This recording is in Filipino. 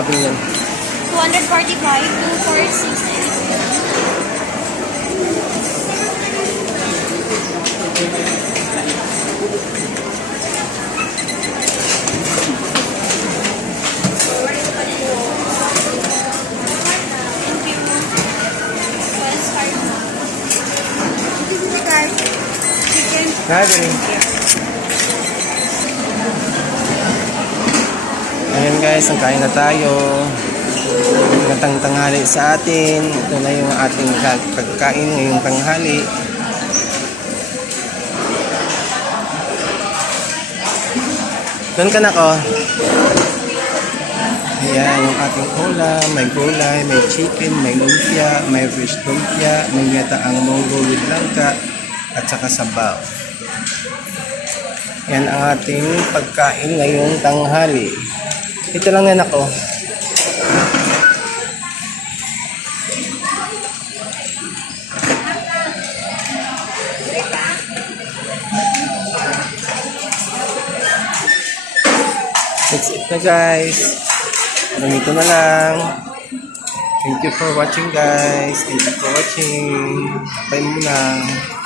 atin yan? 245, 246. Grabe. Ayan guys, ang kain na tayo. Magandang tanghali sa atin. Ito na yung ating pagkain ngayong tanghali. Doon ka na ko. Ayan yung ating ulam. May gulay, may chicken, may lumpia, may fish lumpia, may yataang munggo with langka, at saka sabaw. Yan ang ating pagkain ngayong tanghali. Ito lang yan ako. That's it na guys. Ganito na lang. Thank you for watching guys. Thank you for watching. Bye muna.